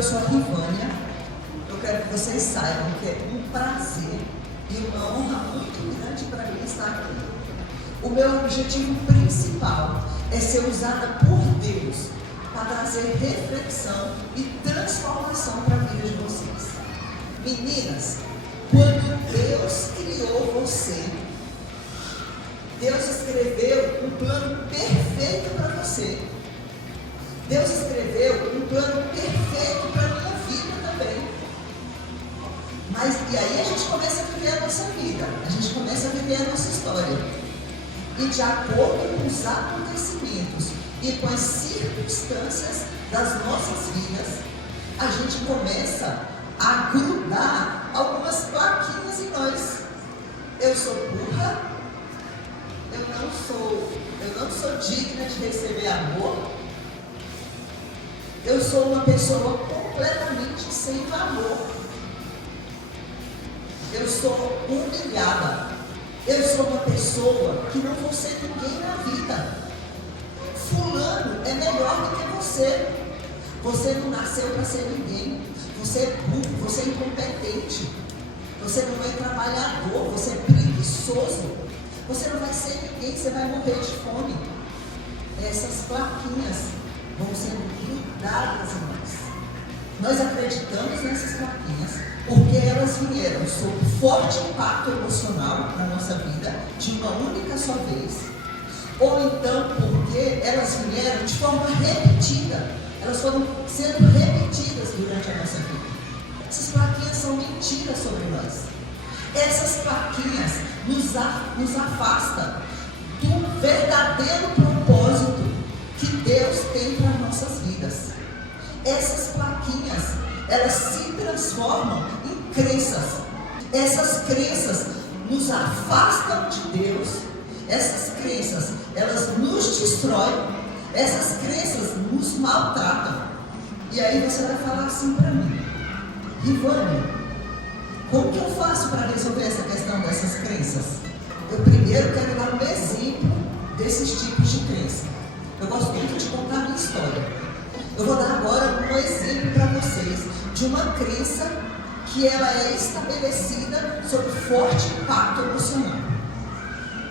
eu sou a Rivânia. Eu quero que vocês saibam que é um prazer e uma honra muito grande para mim estar aqui. O meu objetivo principal é ser usada por Deus para trazer reflexão e transformação para a vida de vocês. Meninas, quando Deus criou você, Deus escreveu um plano perfeito para você. Deus escreveu um plano perfeito para a minha vida também. Mas, e aí a gente começa a viver a nossa vida, a gente começa a viver a nossa história. E de acordo com os acontecimentos e com as circunstâncias das nossas vidas, a gente começa a grudar algumas plaquinhas em nós. Eu sou burra, eu não sou digna de receber amor, eu sou uma pessoa completamente sem valor, eu sou humilhada, eu sou uma pessoa que não vou ser ninguém na vida. Fulano é melhor do que você. Você não nasceu para ser ninguém. Você é burro, você é incompetente. Você não é trabalhador, você é preguiçoso. Você não vai ser ninguém, você vai morrer de fome. Essas plaquinhas vão sendo grudadas em nós. Nós acreditamos nessas plaquinhas porque elas vieram sob forte impacto emocional na nossa vida, de uma única só vez, ou então porque elas vieram de forma repetida, elas foram sendo repetidas durante a nossa vida. Essas plaquinhas são mentiras sobre nós. Essas plaquinhas nos afastam do verdadeiro propósito que Deus tem para nossas vidas. Essas plaquinhas, elas se transformam em crenças. Essas crenças nos afastam de Deus. Essas crenças, elas nos destroem. Essas crenças nos maltratam. E aí você vai falar assim para mim: Rivânia, como que eu faço para resolver essa questão dessas crenças? Eu primeiro quero dar um exemplo desses tipos de crença. Eu gosto muito de contar a minha história. Eu vou dar agora um exemplo para vocês de uma crença que ela é estabelecida sob forte impacto emocional.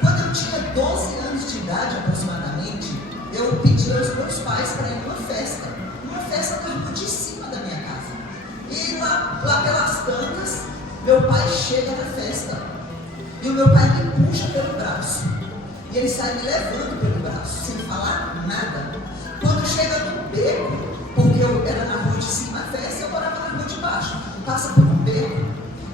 Quando eu tinha 12 anos de idade aproximadamente, eu pedi aos meus pais para ir numa festa na rua de cima da minha casa. E lá pelas tantas, meu pai chega na festa e o meu pai me puxa pelo braço. E ele sai me levando pelo braço, sem falar nada. Quando chega no beco, porque eu era na rua de cima a festa, eu morava na rua de baixo, passa por um beco.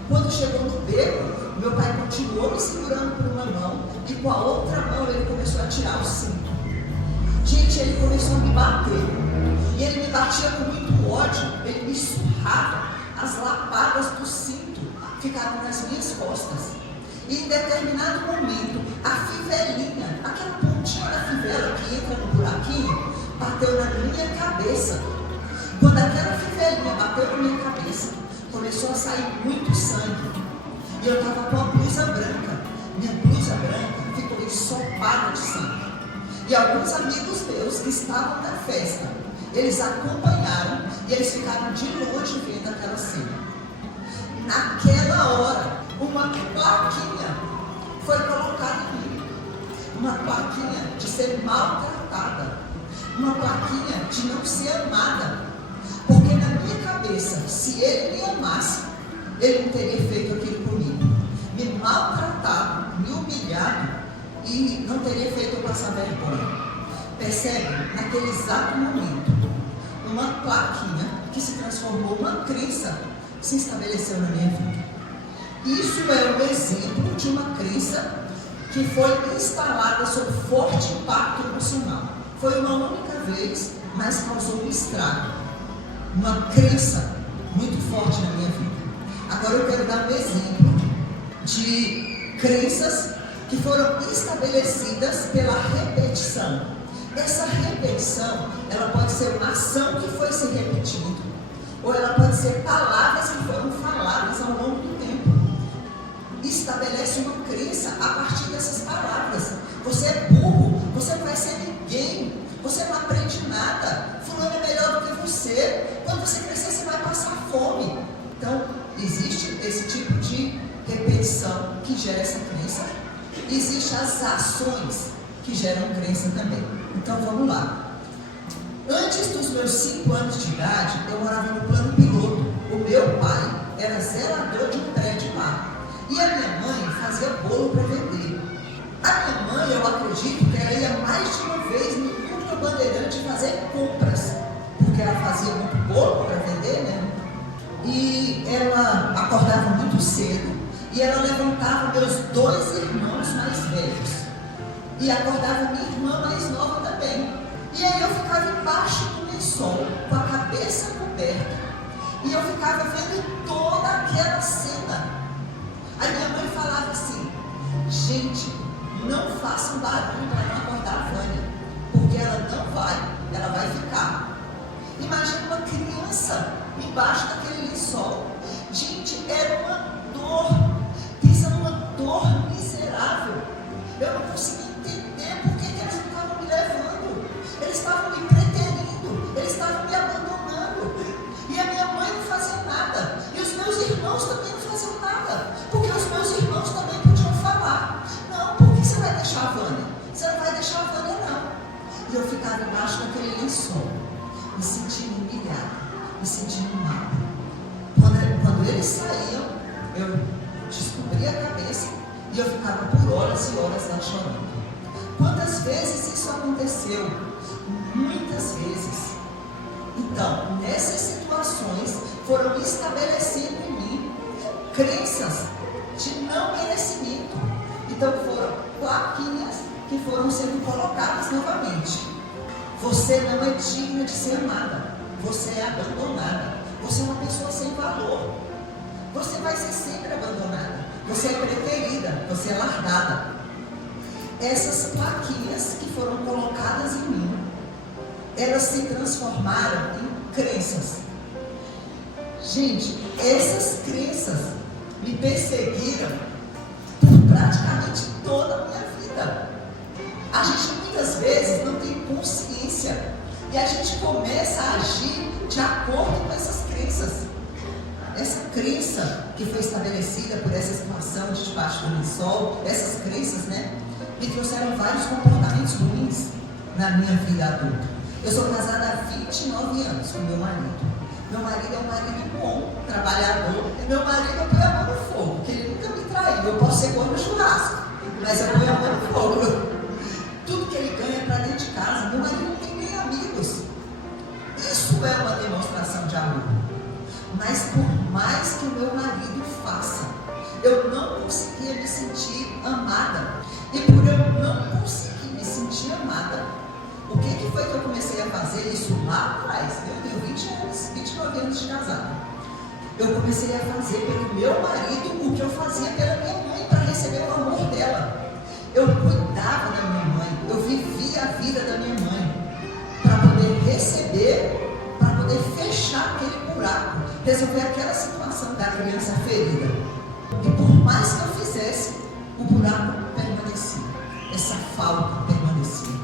Quando chegou no beco, meu pai continuou me segurando por uma mão e com a outra mão ele começou a tirar o cinto. Gente, ele começou a me bater. E ele me batia com muito ódio, ele me surrava. As lapadas do cinto ficavam nas minhas costas. E em determinado momento, a fivelinha, aquela pontinha da fivela que entra no buraquinho, bateu na minha cabeça. Quando aquela fivelinha bateu na minha cabeça, começou a sair muito sangue. E eu estava com a blusa branca. Minha blusa branca ficou ensopada de sangue. E alguns amigos meus que estavam na festa, eles acompanharam e eles ficaram de longe vendo aquela cena. Naquela hora, uma plaquinha foi colocada em mim. Uma plaquinha de ser maltratada. Uma plaquinha de não ser amada. Porque na minha cabeça, se ele me amasse, ele não teria feito aquilo comigo. Me maltratado, me humilhado e não teria feito eu passar vergonha. Percebe? Naquele exato momento, uma plaquinha que se transformou uma crença se estabeleceu na minha vida. Isso é um exemplo de uma crença que foi instalada sob forte impacto emocional. Foi uma única vez, mas causou um estrago. Uma crença muito forte na minha vida. Agora eu quero dar um exemplo de crenças que foram estabelecidas pela repetição. Essa repetição, ela pode ser uma ação que foi se repetindo, ou ela pode ser palavras que foram faladas ao longo do tempo. Estabelece uma crença a partir dessas palavras. Você é burro, você não vai ser ninguém, você não aprende nada, fulano é melhor do que você, quando você crescer você vai emoção que gera essa crença, existem as ações que geram crença também. Então vamos lá. Antes dos meus 5 anos de idade, eu morava no plano piloto. O meu pai era zelador de um prédio lá. E a minha mãe fazia bolo para vender. A minha mãe, eu acredito que ela ia mais de uma vez no Núcleo Bandeirante fazer compras, porque ela fazia muito bolo para vender, né? E ela acordava muito cedo e ela levantava meus 2 irmãos mais velhos e acordava minha irmã mais nova também. E aí eu ficava embaixo do lençol com a cabeça coberta e eu ficava vendo toda aquela cena. Aí minha mãe falava assim: gente, não façam barulho para não acordar a Vânia, porque ela não vai, ela vai ficar. Imagina uma criança embaixo daquele lençol. Gente, era uma dor. Pensa numa dor miserável. Eu não conseguia entender por que eles ficavam me levando. Eles estavam me preterindo, eles estavam me abandonando. E a minha mãe não fazia nada. E os meus irmãos também não faziam nada. Porque os meus irmãos também podiam falar: não, por que você vai deixar a Vânia? Você não vai deixar a Vânia, não. E eu ficava embaixo daquele lençol, me sentindo humilhada, me sentindo mal. Quando eles saíam, eu descobria a cabeça e eu ficava por horas e horas lá chorando. Quantas vezes isso aconteceu? Muitas vezes. Então, nessas situações, foram estabelecendo em mim crenças de não merecimento. Então, foram plaquinhas que foram sendo colocadas novamente. Você não é digna de ser amada. Você é abandonada. Você é uma pessoa sem valor. Você vai ser sempre abandonada. Você é preterida. Você é largada. Essas plaquinhas que foram colocadas em mim, elas se transformaram em crenças. Gente, essas crenças me perseguiram por praticamente toda a minha vida. A gente muitas vezes não tem consciência e a gente começa a agir de acordo com essas crenças. Essa crença que foi estabelecida por essa situação de debaixo do lençol, essas crenças, né, me trouxeram vários comportamentos ruins na minha vida adulta. Eu sou casada há 29 anos com meu marido. Meu marido é um marido bom, trabalhador. Meu marido, eu ponho a mão no fogo, porque ele nunca me traiu. Eu posso ser boa no churrasco, mas eu ponho a mão no fogo. Tudo que ele ganha é para dentro de casa. Meu marido não tem nem amigos. Isso é uma demonstração de amor. Mas por mais que o meu marido faça, eu não conseguia me sentir amada. E por eu não conseguir me sentir amada, o que foi que eu comecei a fazer isso lá atrás? Eu tenho 29 anos de casado. Eu comecei a fazer pelo meu marido o que eu fazia pela minha mãe para receber o amor dela. Eu cuidava da minha mãe, eu vivia a vida da minha mãe para poder receber, para poder fechar aquele buraco, resolver aquela situação da criança ferida. E por mais que eu fizesse, o buraco permanecia, essa falta permanecia.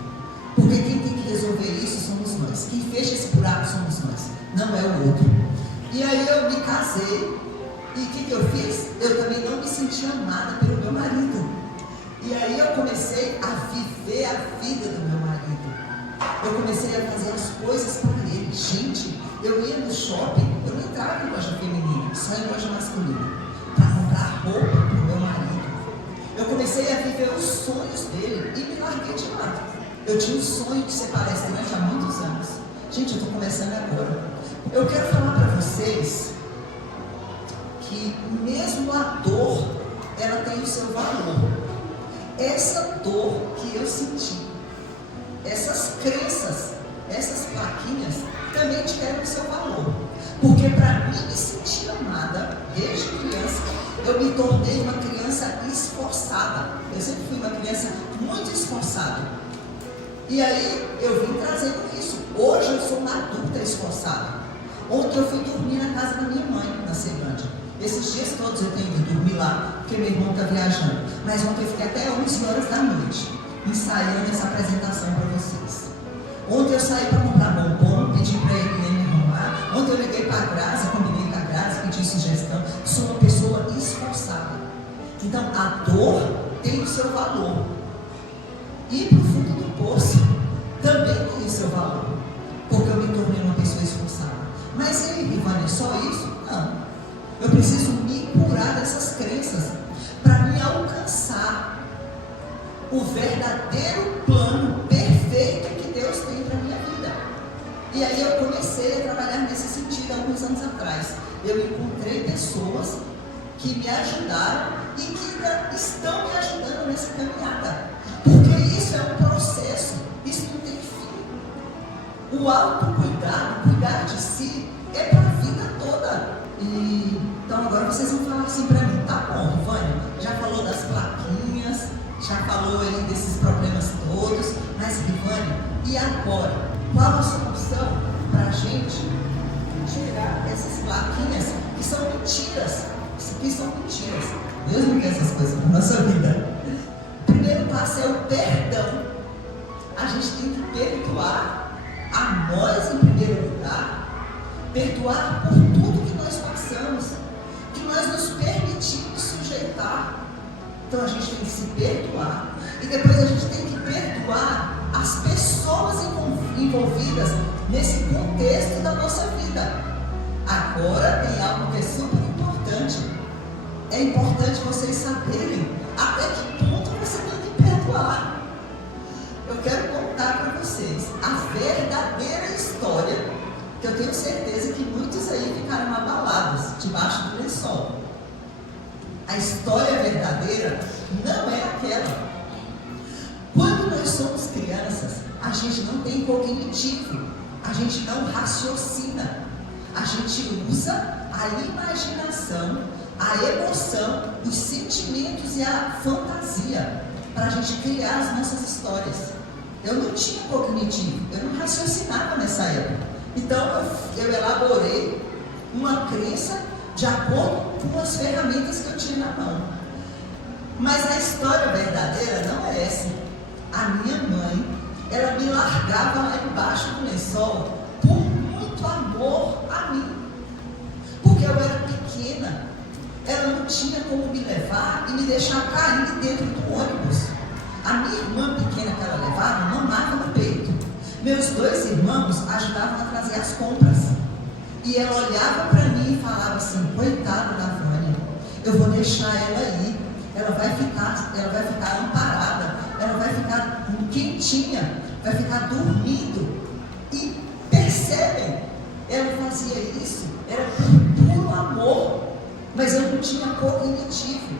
Porque quem tem que resolver isso somos nós. Quem fecha esse buraco somos nós, não é o outro. E aí eu me casei, e o que eu fiz? Eu também não me senti amada pelo meu marido. E aí eu comecei a viver a vida do meu marido. Eu comecei a fazer as coisas para ele. Gente, eu ia no shopping, eu não entrava em loja feminina, só em loja masculina, para comprar roupa para o meu marido. Eu comecei a viver os sonhos dele e me larguei de lado. Eu tinha um sonho de ser palestrante há muitos anos. Gente, eu estou começando agora. Eu quero falar para vocês que mesmo a dor, ela tem o seu valor. Essa dor que eu senti, essas crenças, essas plaquinhas, também tiveram o seu valor. Porque para mim me sentir amada, desde criança, eu me tornei uma criança esforçada. Eu sempre fui uma criança muito esforçada. E aí eu vim trazendo isso. Hoje eu sou uma adulta esforçada. Ontem eu fui dormir na casa da minha mãe, na Ceilândia. Esses dias todos eu tenho que dormir lá, porque meu irmão está viajando. Mas ontem eu fiquei até 11 horas da noite, ensaiando essa apresentação para vocês. Ontem eu saí para comprar bombom, pedi para ele me arrumar. Ontem eu liguei para a Graça, combinei com a Graça, pedi sugestão. Sou uma pessoa esforçada. Então a dor tem o seu valor. Ir para o fundo do poço também tem o seu valor, porque eu me tornei uma pessoa esforçada. Mas Ivânia, é só isso? Não. Eu preciso me curar dessas crenças para me alcançar o verdadeiro plano perfeito que Deus tem para a minha vida. E aí eu comecei a trabalhar nesse sentido há alguns anos atrás. Eu encontrei pessoas que me ajudaram e que ainda estão me ajudando nessa caminhada. Porque isso é um processo, isso não tem fim. O autocuidado, cuidar de si, é para a vida toda. Então agora vocês vão falar assim para mim: tá bom, Ivânia, já falou das plaquinhas, já falou aí desses problemas todos, mas Ivânia, e agora? Qual a solução para a gente tirar essas plaquinhas que são mentiras? Que são mentiras. Deus não quer essas coisas para a nossa vida. O primeiro passo é o perdão. A gente tem que perdoar a nós em primeiro lugar, perdoar por tudo que nós passamos, que nós nos permitimos sujeitar. Então a gente tem que se perdoar, e depois a gente tem que perdoar as pessoas envolvidas nesse contexto da nossa vida. Agora tem algo que é super importante. É importante vocês saberem até que ponto você tem que perdoar. Eu quero contar para vocês a verdadeira história, que eu tenho certeza que muitos aí ficaram abalados debaixo do lençol. A história verdadeira não é aquela. Quando nós somos crianças, a gente não tem cognitivo, a gente não raciocina, a gente usa a imaginação, a emoção, os sentimentos e a fantasia para a gente criar as nossas histórias. Eu não tinha cognitivo, eu não raciocinava nessa época. Então eu elaborei uma crença de acordo com as ferramentas que eu tinha na mão. Mas a história verdadeira não é essa. A minha mãe, ela me largava lá embaixo do lençol por muito amor a mim. Porque eu era pequena, ela não tinha como me levar e me deixar cair dentro do ônibus. A minha irmã pequena que ela levava, mamava no peito. Meus dois irmãos ajudavam a trazer as compras. E ela olhava para mim e falava assim: coitada da Vânia, eu vou deixar ela aí, ela vai ficar amparada, ela vai ficar quentinha, vai ficar dormindo. E percebem, ela fazia isso, era por puro amor, mas eu não tinha cognitivo,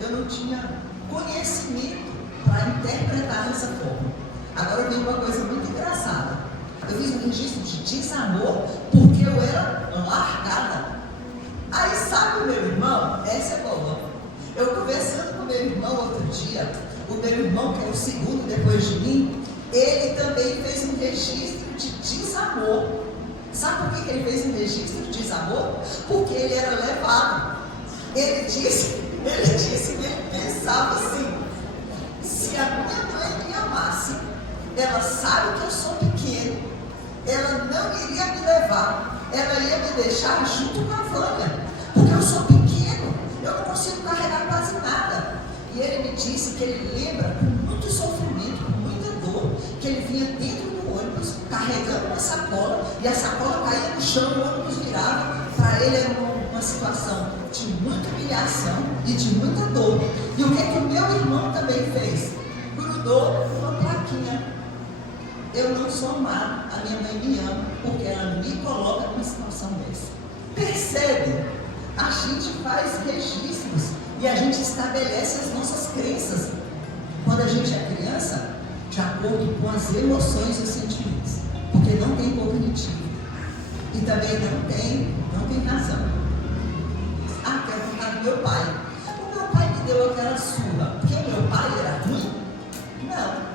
eu não tinha conhecimento para interpretar dessa forma. Agora vem uma coisa muito engraçada. Eu fiz um registro de desamor porque eu era largada. Aí sabe o meu irmão? Essa é boa. Eu conversando com o meu irmão outro dia, o meu irmão, que é o segundo depois de mim, ele também fez um registro de desamor. Sabe por que ele fez um registro de desamor? Porque ele era levado. Ele disse que ele pensava assim: se a minha mãe me amasse, ela sabe que eu sou pequeno, ela não iria me levar, ela ia me deixar junto com a Vânia, porque eu sou pequeno, eu não consigo carregar quase nada. E ele me disse que ele lembra com muito sofrimento, com muita dor, que ele vinha dentro do ônibus carregando uma sacola, e a sacola caía no chão e o ônibus virava. Para ele era uma situação de muita humilhação e de muita dor. E o que o meu irmão também fez? Grudou uma plaquinha: eu não sou amado, a minha mãe me ama, porque ela me coloca numa situação dessa. Percebe? A gente faz registros e a gente estabelece as nossas crenças, quando a gente é criança, de acordo com as emoções e os sentimentos, porque não tem cognitivo e também não tem razão. Ah, quero contar do meu pai. O meu pai me deu aquela surra porque o meu pai era ruim? Não.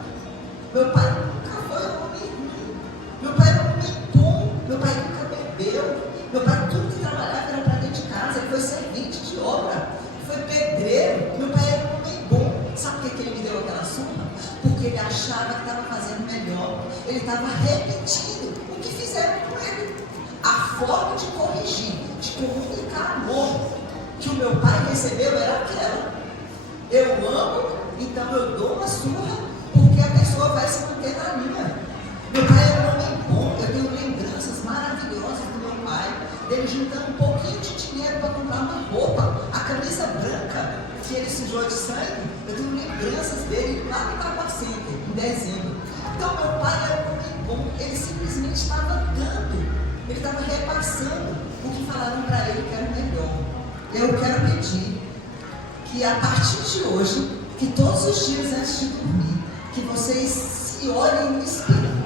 Meu pai nunca foi um homem ruim. Meu pai era um homem bom. Meu pai nunca bebeu. Meu pai, tudo que trabalhava era para dentro de casa. Ele foi servente de obra, foi pedreiro. Meu pai era um homem bom. Sabe por que ele me deu aquela surra? Porque ele achava que estava fazendo melhor. Ele estava repetindo o que fizeram com ele. A forma de corrigir, de comunicar amor que o meu pai recebeu era aquela. Eu amo, então eu dou uma surra, porque a pessoa vai se manter na linha. Meu pai era um homem bom, eu tenho lembranças maravilhosas do meu pai, dele juntando um pouquinho de dinheiro para comprar uma roupa, a camisa branca que ele sujou de sangue. Eu tenho lembranças dele lá no Capacete, em dezembro. Então meu pai era um homem bom, ele simplesmente estava dando, ele estava repassando o que falaram para ele que era o melhor. Eu quero pedir que a partir de hoje, que todos os dias antes de dormir, que vocês se olhem no espelho.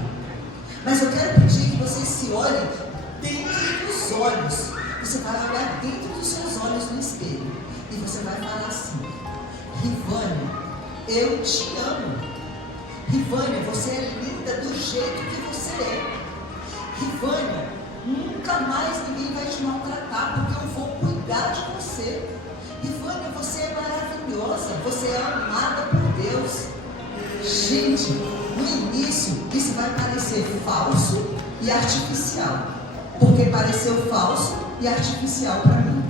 Mas eu quero pedir que vocês se olhem dentro dos olhos. Você vai olhar dentro dos seus olhos no espelho e você vai falar assim: Rivânia, eu te amo. Rivânia, você é linda do jeito que você é. Rivânia, nunca mais ninguém vai te maltratar, porque eu vou cuidar de você. Rivânia, você é maravilhosa, você é amada por Deus. Gente, no início isso vai parecer falso e artificial, porque pareceu falso e artificial para mim.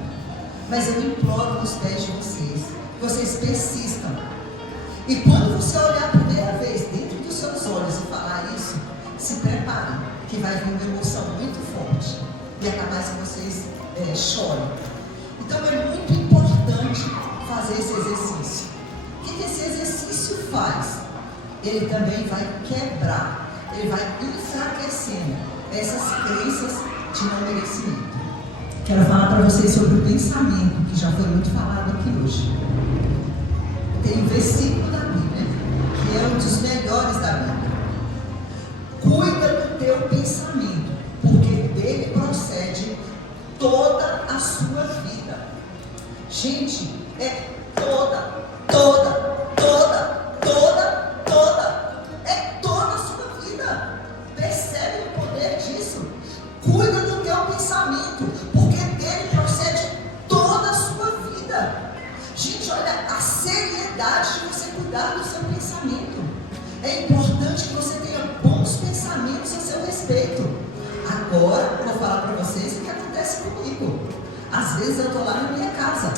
Mas eu imploro nos pés de vocês, que vocês persistam. E quando você olhar a primeira vez dentro dos seus olhos e falar isso, se preparem, que vai vir uma emoção muito forte e é capaz que vocês chorem. Então é muito importante fazer esse exercício. O que esse exercício faz? Ele também vai quebrar, ele vai enfraquecendo essas crenças de não merecimento. Quero falar para vocês sobre o pensamento, que já foi muito falado aqui hoje. Tem um versículo da Bíblia, que é um dos melhores da Bíblia. Cuida do teu pensamento, porque dele procede toda a sua vida. Gente, é toda. É toda a sua vida. Percebe o poder disso? Cuida do teu pensamento, porque dele procede toda a sua vida. Gente, olha a seriedade de você cuidar do seu pensamento. É importante que você tenha bons pensamentos a seu respeito. Agora, eu vou falar para vocês o que acontece comigo. Às vezes eu estou lá na minha casa.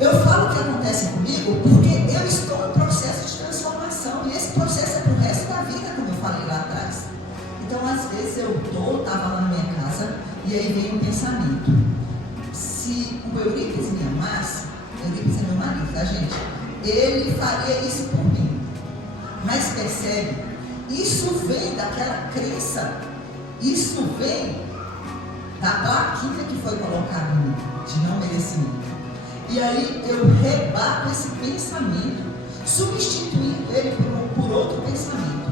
Eu falo o que acontece comigo porque eu estou em processo de transformação. E esse processo é para o resto da vida, como eu falei lá atrás. Então, às vezes eu estava lá na minha casa e aí veio um pensamento. Se o Eurípides me amasse, Eurípides é meu marido, tá, gente? Ele faria isso por mim. Mas percebe, isso vem daquela crença, isso vem da plaquinha que foi colocada em mim, de não merecimento. E aí eu rebato esse pensamento, substituindo ele por outro pensamento.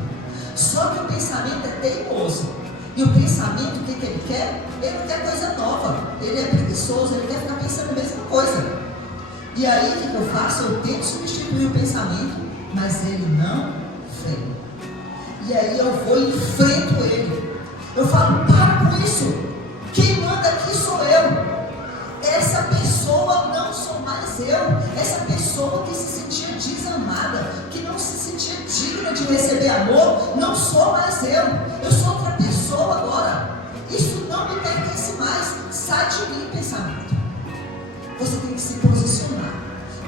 Só que o pensamento é teimoso. E o pensamento, o que ele quer? Ele não quer coisa nova. Ele é preguiçoso, ele quer ficar pensando a mesma coisa. E aí o que eu faço? Eu tento substituir o pensamento, mas ele não vem. E aí eu vou e enfrento ele. Eu falo: para com isso. Quem manda aqui sou eu. Essa pessoa não sou mais eu. Essa pessoa que se sentia desamada, que não se sentia digna de receber amor, não sou mais eu. Eu sou outra pessoa agora. Isso não me pertence mais. Sai de mim, pensamento. Você tem que se posicionar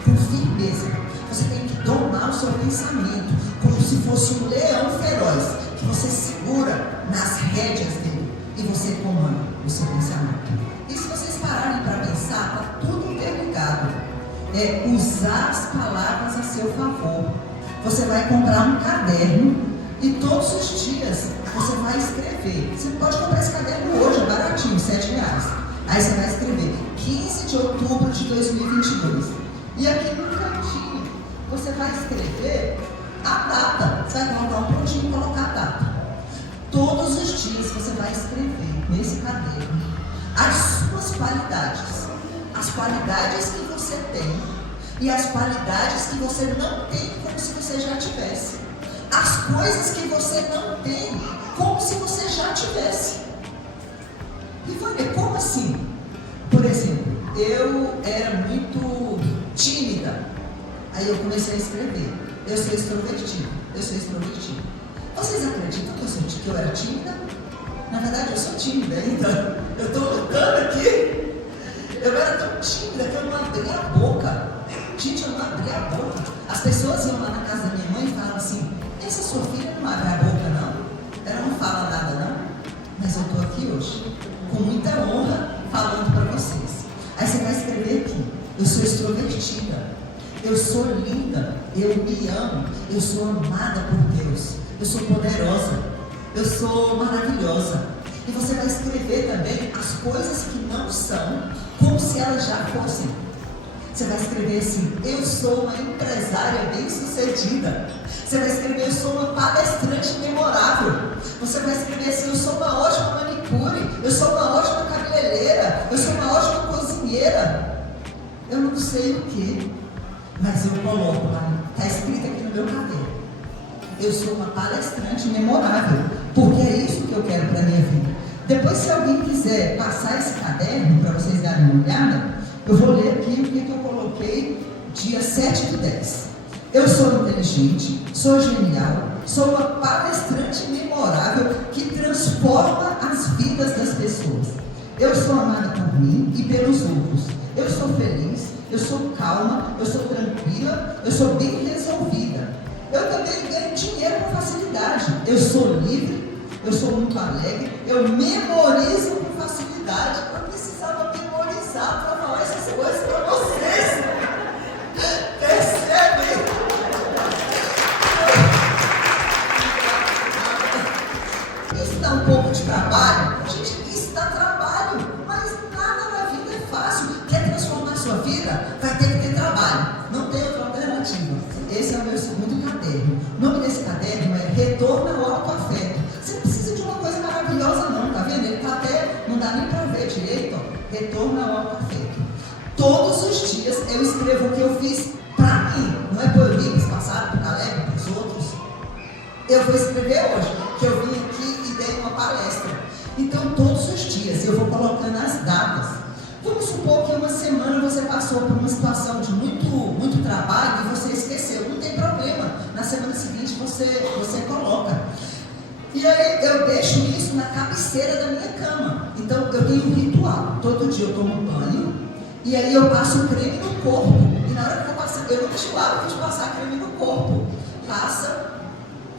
com firmeza. Você tem que domar o seu pensamento como se fosse um leão feroz, que você segura nas rédeas dele e você comanda o seu pensamento. E se vocês pararem para pensar, está tudo interligado. É usar as palavras a seu favor. Você vai comprar um caderno e todos os dias você vai escrever. Você pode comprar esse caderno hoje, é baratinho, R$7. Aí você vai escrever 15 de outubro de 2022. E aqui no cantinho você vai escrever a data. Você vai colocar um pontinho e colocar a data. Todos os dias você vai escrever nesse caderno as suas qualidades. As qualidades que você tem e as qualidades que você não tem, como se você já tivesse. As coisas que você não tem, como se você já tivesse. Rivânia, como assim? Por exemplo, eu era muito tímida. Aí eu comecei a escrever: eu sou extrovertido. Vocês acreditam que eu era tímida? Na verdade, eu sou tímida ainda. Eu estou lutando aqui. Eu era tão tímida que eu não abria a boca. Gente, eu não abria a boca. As pessoas iam lá na casa da minha mãe e falavam assim: essa sua filha não abre a boca não, ela não fala nada não, mas eu estou aqui hoje, com muita honra, falando para vocês. Aí você vai escrever aqui: eu sou extrovertida, eu sou linda, eu me amo, eu sou amada por Deus, eu sou poderosa, eu sou maravilhosa. E você vai escrever também as coisas que não são, como se elas já fossem. Você vai escrever assim: eu sou uma empresária bem-sucedida. Você vai escrever: eu sou uma palestrante memorável. Você vai escrever assim: eu sou uma ótima manicure, eu sou uma ótima cabeleireira, eu sou uma ótima cozinheira. Eu não sei o que, mas eu coloco lá, está escrito aqui no meu cabelo: eu sou uma palestrante memorável, porque é isso que eu quero para a minha vida. Depois, se alguém quiser passar esse caderno para vocês darem uma olhada, eu vou ler aqui o que eu coloquei dia 7/10. Eu sou inteligente, sou genial, sou uma palestrante memorável que transforma as vidas das pessoas. Eu sou amada por mim e pelos outros. Eu sou feliz, eu sou calma, eu sou tranquila, eu sou bem resolvida. Eu também ganho dinheiro com facilidade. Eu sou livre, eu sou muito alegre, eu memorizo com facilidade. Eu precisava memorizar para falar essas coisas para vocês. Percebem? Isso dá um pouco de trabalho? Gente, isso dá trabalho, mas nada na vida é fácil. Quer transformar a sua vida? Vai ter que ter trabalho. Não tem outra alternativa. Esse é o meu segundo caderno. O nome desse caderno é Retorno ao Autoafeto. Você não precisa de uma coisa maravilhosa não, tá vendo? Ele está até, não dá nem para ver direito, ó. Retorno ao Autoafeto. Todos os dias eu escrevo o que eu fiz para mim. Não é por mim, passaram para o Caleb, para os outros. Eu vou escrever hoje, que eu vim aqui e dei uma palestra. Então, todos os dias eu vou colocando as datas. Vamos supor que uma semana você passou por uma situação de muito trabalho e você esqueceu. Não tem problema. Na semana seguinte você coloca. E aí eu deixo isso na cabeceira da minha cama. Então eu tenho um ritual. Todo dia eu tomo um banho e aí eu passo creme no corpo. E na hora que eu vou passar, eu não deixo o hábito de passar creme no corpo. Passa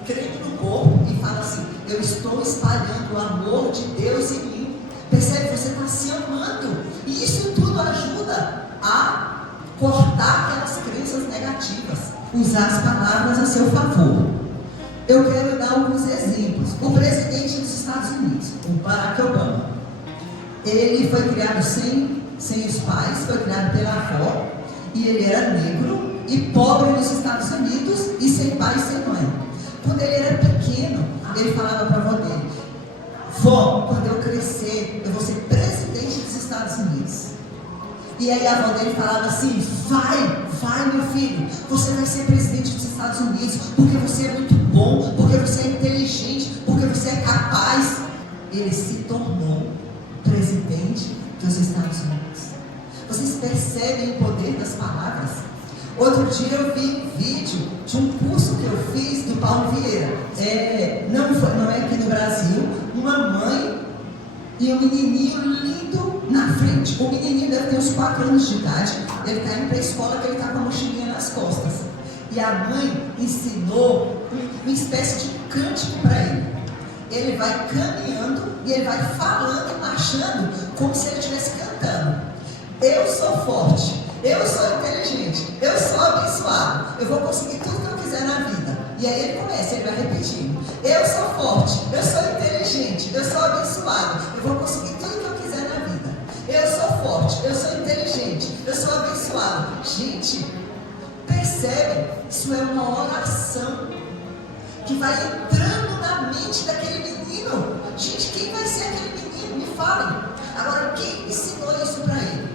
creme no corpo e fala assim: eu estou espalhando o amor de Deus em mim. Percebe? Você está se amando. E isso tudo ajuda a cortar aquelas crenças negativas. Usar as palavras a seu favor. Eu quero dar alguns exemplos. O presidente dos Estados Unidos, o Barack Obama, ele foi criado sem os pais, foi criado pela avó, e ele era negro e pobre nos Estados Unidos e sem pai e sem mãe. Quando ele era pequeno, ele falava para a avó dele: vó, quando eu crescer, eu vou ser presidente dos Estados Unidos. E aí a avó dele falava assim: vai meu filho, você vai ser presidente dos Estados Unidos, porque você é muito bom, porque você é inteligente, porque você é capaz. Ele se tornou presidente dos Estados Unidos. Vocês percebem o poder das palavras? Outro dia eu vi um vídeo de um curso que eu fiz do Paulo Vieira. Não é aqui no Brasil. Uma mãe e um menininho lindo na frente. O menininho deve ter uns 4 anos de idade. Ele está indo para a escola, que ele está com a mochilinha nas costas. E a mãe ensinou uma espécie de cântico para ele. Ele vai caminhando e ele vai falando, marchando, como se ele estivesse cantando. Eu sou forte, eu sou inteligente, eu sou abençoado, eu vou conseguir tudo que eu quiser na vida. E aí ele começa, ele vai repetindo: eu sou forte, eu sou inteligente, eu sou abençoado, eu vou conseguir tudo que eu quiser na vida. Eu sou forte, eu sou inteligente, eu sou abençoado. Gente, percebe? Isso é uma oração que vai entrando na mente daquele menino. Gente, quem vai ser aquele menino? Me falem. Agora, quem ensinou isso para ele?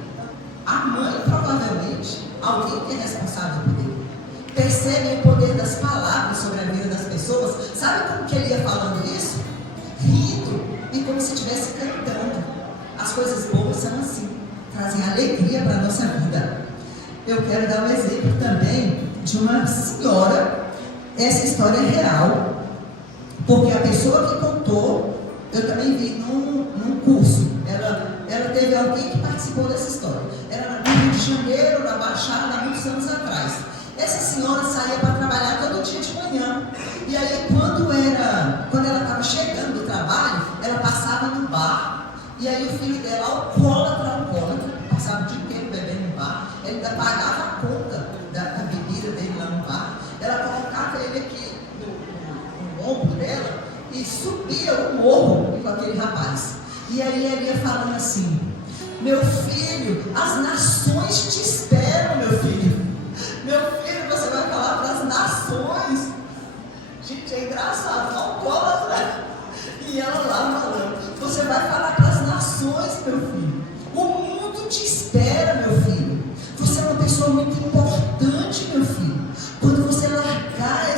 A mãe, provavelmente. Alguém que é responsável por ele. Percebem o poder das palavras sobre a vida das pessoas? Sabe como que ele ia falando isso? Rindo e como se estivesse cantando. As coisas boas são assim, trazem alegria para a nossa vida. Eu quero dar um exemplo também de uma senhora. Essa história é real, porque a pessoa que contou, eu também vi num curso. Ela teve alguém que participou dessa história. Era no Rio de Janeiro, na Baixada, há muitos anos atrás. Essa senhora saiu E aí o filho dela, alcoólatra, passava o dia inteiro bebendo no bar, ele ainda pagava a conta da bebida dele lá no bar. Ela colocava ele aqui no ombro dela e subia o morro com aquele rapaz. E aí ele ia falando assim: meu filho, as nações te esperam, meu filho. Meu filho, você vai falar para as nações. Gente, é engraçado, alcoólatra. E ela lá falando: você vai falar para as nações, meu filho. O mundo te espera, meu filho. Você é uma pessoa muito importante, meu filho. Quando você largar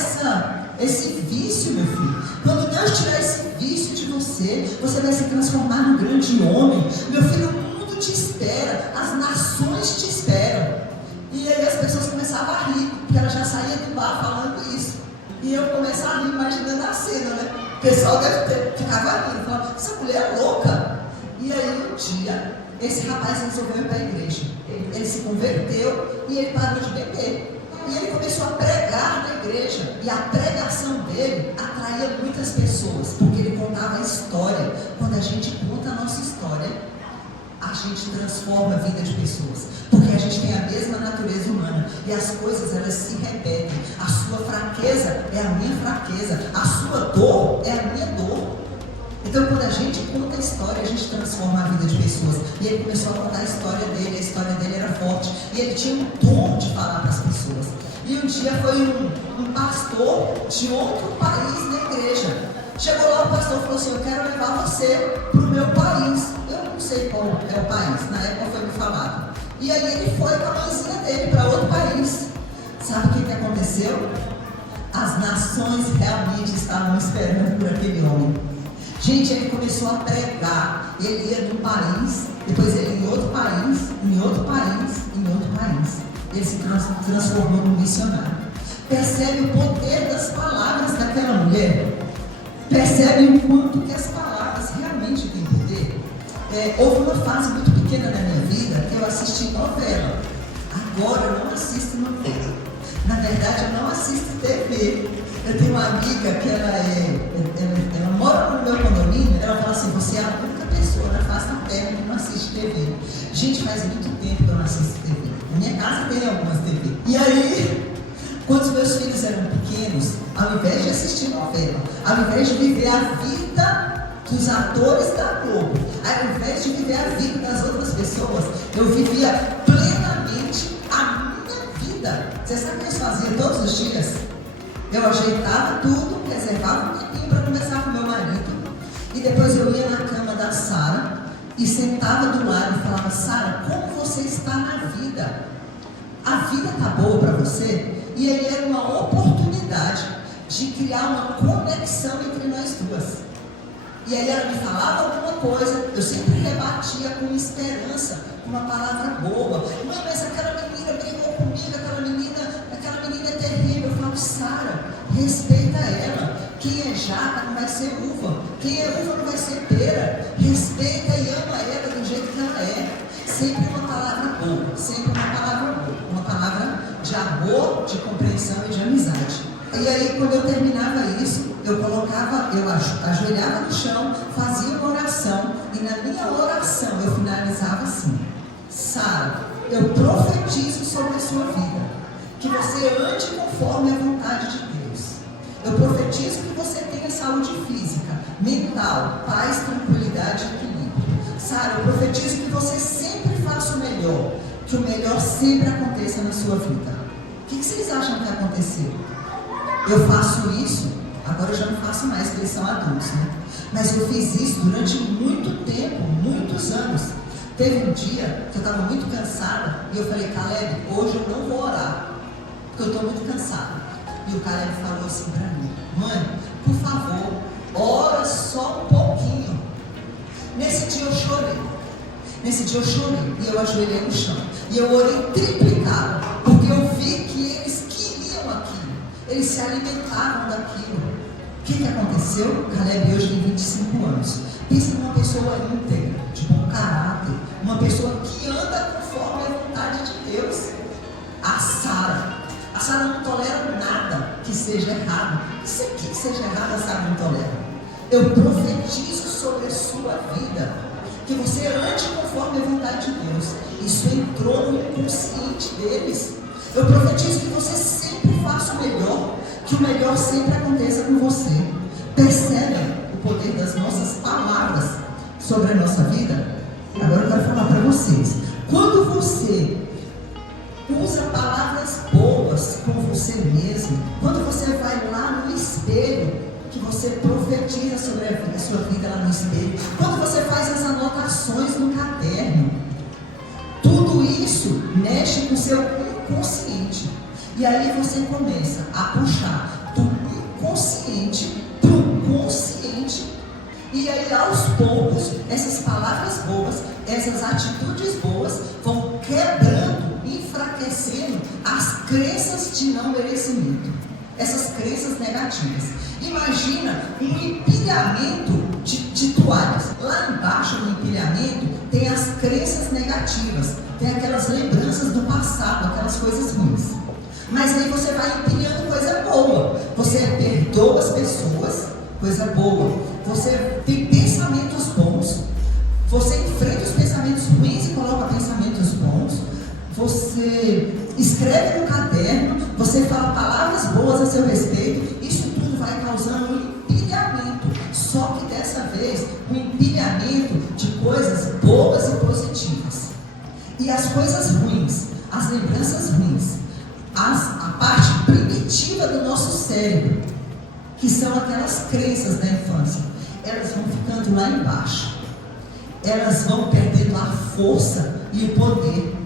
esse vício, meu filho, quando Deus tirar esse vício de você, você vai se transformar num grande homem. Meu filho, o mundo te espera, as nações te esperam. E aí as pessoas começavam a rir, porque ela já saía do bar falando isso. E eu começava a rir, imaginando a cena, né? O pessoal ficava rindo, falando: essa mulher é louca. E aí um dia, esse rapaz resolveu ir para a igreja. Ele se converteu e ele parou de beber. E ele começou a pregar na igreja. E a pregação dele atraía muitas pessoas, porque ele contava a história. Quando a gente conta a nossa história, a gente transforma a vida de pessoas, porque a gente tem a mesma natureza humana e as coisas, elas se repetem. A sua fraqueza é a minha fraqueza, a sua dor é a minha dor. Então, quando a gente conta a história, a gente transforma a vida de pessoas. E ele começou a contar a história dele era forte, e ele tinha um dom de falar para as pessoas. E um dia foi um pastor de outro país na igreja. Chegou lá, o pastor falou assim: eu quero levar você para o meu país. Eu não sei qual é o país, na época foi me falado. E aí ele foi com a mãezinha dele para outro país. Sabe o que aconteceu? As nações realmente estavam esperando por aquele homem. Gente, ele começou a pregar. Ele ia num país, depois ele ia em outro país, em outro país, em outro país. Ele se transformou num missionário. Percebe o poder das palavras daquela mulher? Percebe o quanto que as palavras realmente têm poder? Houve uma fase muito pequena na minha vida que eu assisti novela. Agora eu não assisto novela. Na verdade, eu não assisto TV. Eu tenho uma amiga que ela mora no meu condomínio. Ela fala assim: você é a única pessoa na face da terra que não assiste TV. Gente, faz muito tempo que eu não assisto TV. Na minha casa tem algumas TV. E aí, quando os meus filhos eram pequenos, ao invés de assistir novela, ao invés de viver a vida dos atores da Globo, ao invés de viver a vida das outras pessoas, eu vivia plenamente a minha vida. Você sabe o que eu fazia todos os dias? Eu ajeitava tudo, reservava um tempinho para conversar com meu marido, e depois eu ia na cama da Sara e sentava do lado e falava: Sara, como você está na vida? A vida está boa para você? E aí era uma oportunidade de criar uma conexão entre nós duas. E aí ela me falava alguma coisa, eu sempre rebatia com esperança, com uma palavra boa. Mãe, mas aquela menina brigou comigo, aquela menina é terrível. Eu falo: Sara, respeita ela. Quem é jaca não vai ser uva, quem é uva não vai ser pera. Respeita e ama ela do jeito que ela é. Sempre uma palavra boa, sempre uma palavra boa, uma palavra de amor, de compreensão e de amizade. E aí, quando eu terminava isso, eu ajoelhava no chão, fazia uma oração, e na minha oração eu finalizava assim: Sara, eu profetizo sobre a sua vida, que você ande conforme a vontade de Deus. Eu profetizo que você tenha saúde física, mental, paz, tranquilidade e equilíbrio. Sara, eu profetizo que você sempre faça o melhor, que o melhor sempre aconteça na sua vida. O que vocês acham que aconteceu? Eu faço isso, agora eu já não faço mais, porque eles são adultos, né? Mas eu fiz isso durante muito tempo, muitos anos. Teve um dia que eu estava muito cansada e eu falei: Caleb, hoje eu não vou orar, porque eu estou muito cansada. E o Caleb falou assim para mim: mãe, por favor, ora só um pouquinho. Nesse dia eu chorei e eu ajoelhei no chão. E eu orei triplicado, porque eu vi que eles queriam aquilo, eles se alimentavam daquilo. O que aconteceu? Caleb hoje tem 25 anos. Pensa numa pessoa íntegra, de bom caráter, uma pessoa que anda conforme a vontade de Deus. A Sara não tolera nada que seja errado. Isso aqui que seja errado, a Sara não tolera. Eu profetizo sobre a sua vida que você ande conforme a vontade de Deus. Isso entrou no inconsciente deles. Eu profetizo que você sempre faça o melhor, que o melhor sempre aconteça com você. Percebem o poder das nossas palavras sobre a nossa vida? Agora eu quero falar para vocês. Quando você usa palavras boas com você mesmo, quando você vai lá no espelho, que você profetiza sobre a sua vida lá no espelho, quando você faz as anotações no caderno, tudo isso mexe com o seu inconsciente. E aí você começa a puxar do inconsciente para o consciente. E aí aos poucos, essas palavras boas, essas atitudes boas vão quebrando, enfraquecendo as crenças de não merecimento, essas crenças negativas. Imagina um empilhamento de toalhas. Lá embaixo no empilhamento tem as crenças negativas, tem aquelas lembranças do passado, aquelas coisas ruins. Mas aí você vai empilhando coisa boa. Você perdoa as pessoas, coisa boa. Você tem pensamentos bons. Você enfrenta os pensamentos ruins e coloca pensamentos bons. Você escreve no caderno. Você fala palavras boas a seu respeito. Isso tudo vai causando um empilhamento. Só que dessa vez, um empilhamento de coisas boas e positivas. E as coisas ruins, as lembranças ruins, a parte primitiva do nosso cérebro, que são aquelas crenças da infância, elas vão ficando lá embaixo. Elas vão perdendo a força e o poder.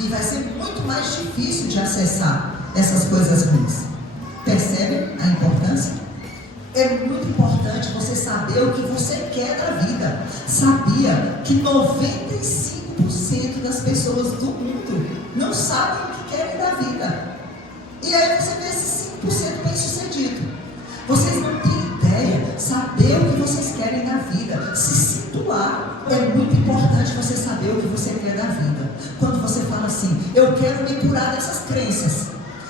E vai ser muito mais difícil de acessar essas coisas ruins. Percebe a importância? É muito importante você saber o que você quer da vida. Sabia que 95% das pessoas do mundo não sabem o que querem da vida. E aí você vê esses 5% bem sucedido. Vocês não têm ideia, saber o que vocês querem da vida, se situar. É muito importante você saber o que você quer da vida. Quando você fala assim, eu quero me curar dessas crenças.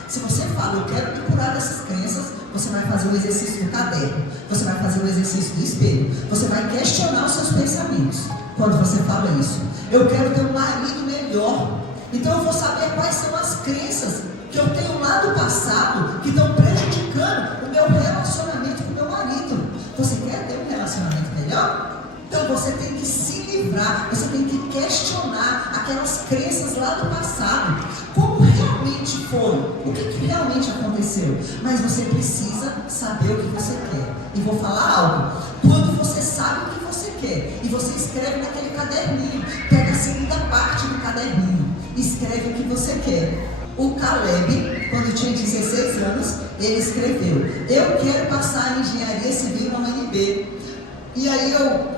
Se você fala, eu quero me curar dessas crenças, você vai fazer o exercício do caderno, você vai fazer o exercício do espelho, você vai questionar os seus pensamentos. Quando você fala isso, eu quero ter um marido melhor, então eu vou saber quais são as crenças que eu tenho lá do passado que estão prejudicando o meu relacionamento com o meu marido. Você quer ter um relacionamento melhor? Então você tem que se livrar, você tem que questionar aquelas crenças lá do passado. Como realmente foi? O que realmente aconteceu? Mas você precisa saber o que você quer. E vou falar algo. Quando você sabe o que você quer e você escreve naquele caderninho, pega a segunda parte do caderninho, escreve o que você quer. O Caleb, quando tinha 16 anos, ele escreveu: eu quero passar em engenharia civil na UNB. E aí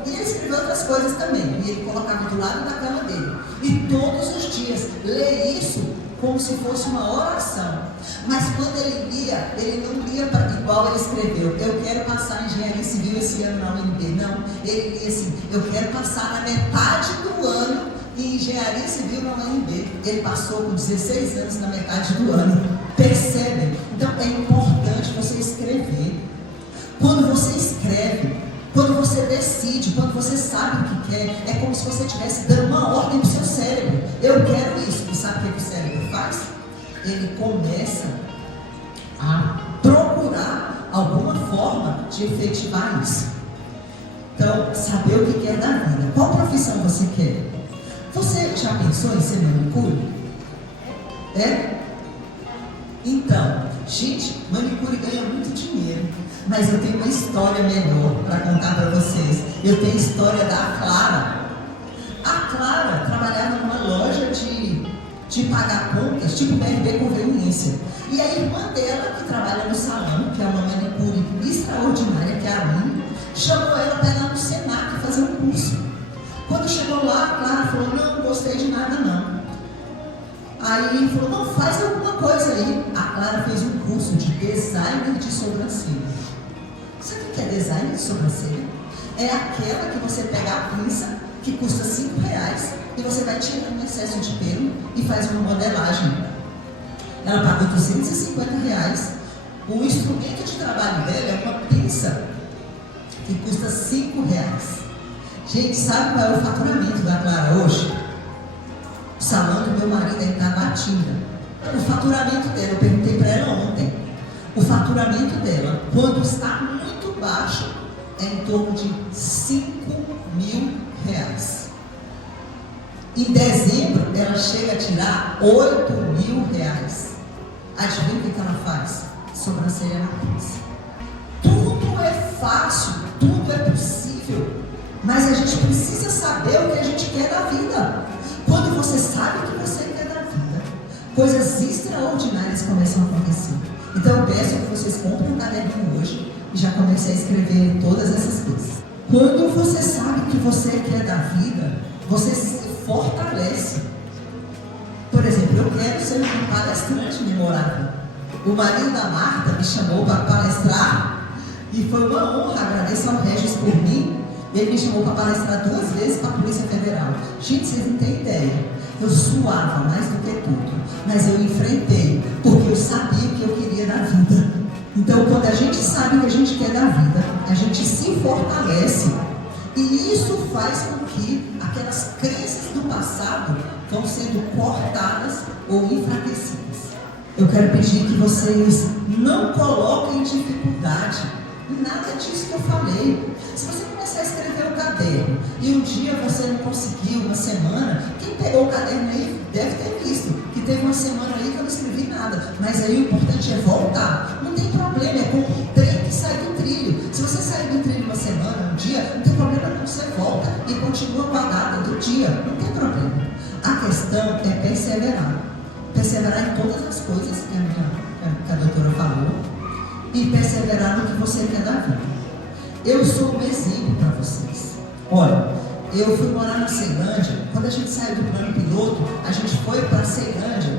ele escreveu outras coisas também. E ele colocava do lado da cama dele. E todos os dias, lê isso como se fosse uma oração. Mas quando ele lia, ele não lia igual ele escreveu: eu quero passar em engenharia civil esse ano na UNB. Não, ele lia assim: eu quero passar na metade do ano em engenharia civil na UNB. Ele passou com 16 anos na metade do ano. Percebem? Então é importante você escrever. Quando você escreve, quando você decide, quando você sabe o que quer, é como se você estivesse dando uma ordem para o seu cérebro. Eu quero isso. E sabe o que o cérebro faz? Ele começa a procurar alguma forma de efetivar isso. Então, saber o que quer da vida. Qual profissão você quer? Você já pensou em ser manicure? É? Então, gente, manicure ganha muito dinheiro. Mas eu tenho uma história melhor para contar para vocês. Eu tenho a história da Clara. A Clara trabalhava numa loja de pagar contas, tipo BRB Conveniência. E a irmã dela, que trabalha no salão, que é uma manicure extraordinária, que é a Aline, chamou ela para ir lá no Senac fazer um curso. Quando chegou lá, a Clara falou: não gostei de nada não. Aí ele falou: não, faz alguma coisa aí. A Clara fez um curso de designer de sobrancelha. Sabe o que é designer de sobrancelha? É aquela que você pega a pinça, que custa R$5, e você vai tirando o excesso de pelo e faz uma modelagem. Ela pagou R$250. O instrumento de trabalho dela é uma pinça que custa R$5. Gente, sabe qual é o faturamento da Clara hoje? O salão do meu marido é em Taguatinga. O faturamento dela, eu perguntei para ela ontem. O faturamento dela, quando está muito baixo, é em torno de 5.000 reais. Em dezembro, ela chega a tirar 8.000 reais. Adivinha o que ela faz? Sobrancelha na cabeça. Tudo é fácil, tudo é possível, mas a gente precisa saber o que a gente quer da vida. Quando você sabe o que você quer da vida, coisas extraordinárias começam a acontecer. Então eu peço que vocês comprem um caderninho hoje e já comecem a escrever todas essas coisas. Quando você sabe o que você quer da vida, você se fortalece. Por exemplo, eu quero ser um palestrante memorável. O marido da Marta me chamou para palestrar e foi uma honra. Agradeço ao Regis por mim. Ele me chamou para palestrar 2 vezes para a Polícia Federal. Gente, vocês não têm ideia. Eu suava mais do que tudo, mas eu enfrentei, porque eu sabia o que eu queria da vida. Então, quando a gente sabe o que a gente quer da vida, a gente se fortalece. E isso faz com que aquelas crenças do passado vão sendo cortadas ou enfraquecidas. Eu quero pedir que vocês não coloquem dificuldade em nada disso que eu falei. Se você começar a escrever um caderno e um dia você não conseguiu, uma semana, quem pegou o caderno aí deve ter visto que teve uma semana aí que eu não escrevi nada, mas aí o importante é voltar. Não tem problema, é como um trem que sai do trilho. Se você sair do trilho uma semana, um dia, não tem problema não, você volta e continua com a data do dia, não tem problema. A questão é perseverar. Perseverar em todas as coisas que a doutora falou e perseverar no que você quer da vida. Eu sou um exemplo para vocês. Olha, eu fui morar na Ceilândia. Quando a gente saiu do plano piloto, a gente foi para a Ceilândia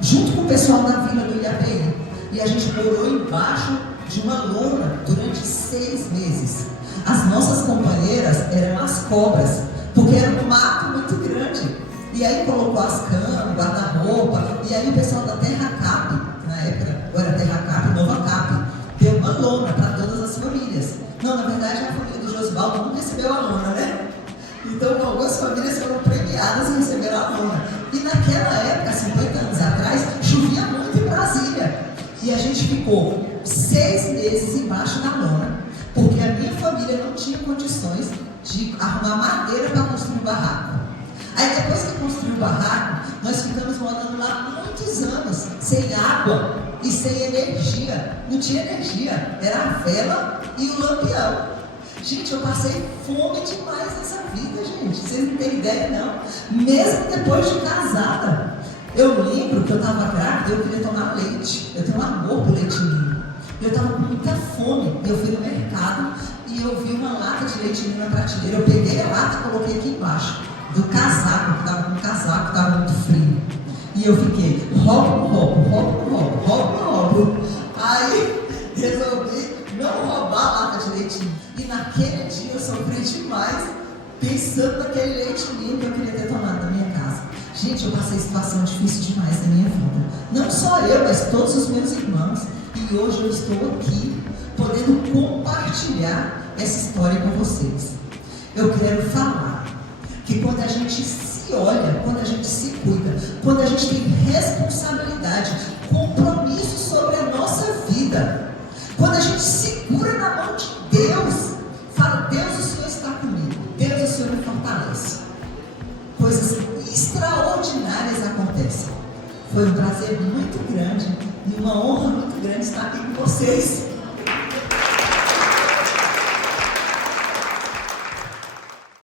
junto com o pessoal da vila do Ilhabei. E a gente morou embaixo de uma lona durante 6 meses. As nossas companheiras eram as cobras, porque era um mato muito grande. E aí colocou as camas, guarda-roupa, e aí o pessoal da Terra Cap, na época, ou era Terra Cap, Nova Cap, deu uma lona para todas as famílias. Não, na verdade a família do Josivaldo não recebeu a lona, né? Então algumas famílias foram premiadas e receberam a lona. E naquela época, 50 anos atrás, chovia muito em Brasília. E a gente ficou 6 meses embaixo da lona, porque a minha família não tinha condições de arrumar madeira para construir um barraco. Aí depois que construiu o barraco, nós ficamos morando lá muitos anos, sem água e sem energia. Não tinha energia, era a vela e o lampião. Gente, eu passei fome demais nessa vida, gente. Vocês não têm ideia, não. Mesmo depois de casada. Eu lembro que eu estava grávida e eu queria tomar leite. Eu tenho um amor por leitinho. Eu estava com muita fome. Eu fui no mercado e eu vi uma lata de leitinho na prateleira. Eu peguei a lata e coloquei aqui embaixo do casaco, que estava com um casaco, estava muito frio. E eu fiquei, roubo. Aí resolvi não roubar a lata de leitinho. E naquele dia eu sofri demais, pensando naquele leitinho que eu queria ter tomado na minha casa. Gente, eu passei situação difícil demais na minha vida. Não só eu, mas todos os meus irmãos. E hoje eu estou aqui, podendo compartilhar essa história com vocês. Eu quero falar que quando a gente se olha, quando a gente se cuida, quando a gente tem responsabilidade, compromisso sobre a nossa vida, quando a gente segura na mão de Deus, fala, Deus, o Senhor está comigo, Deus, o Senhor me fortalece, coisas extraordinárias acontecem. Foi um prazer muito grande e uma honra muito grande estar aqui com vocês.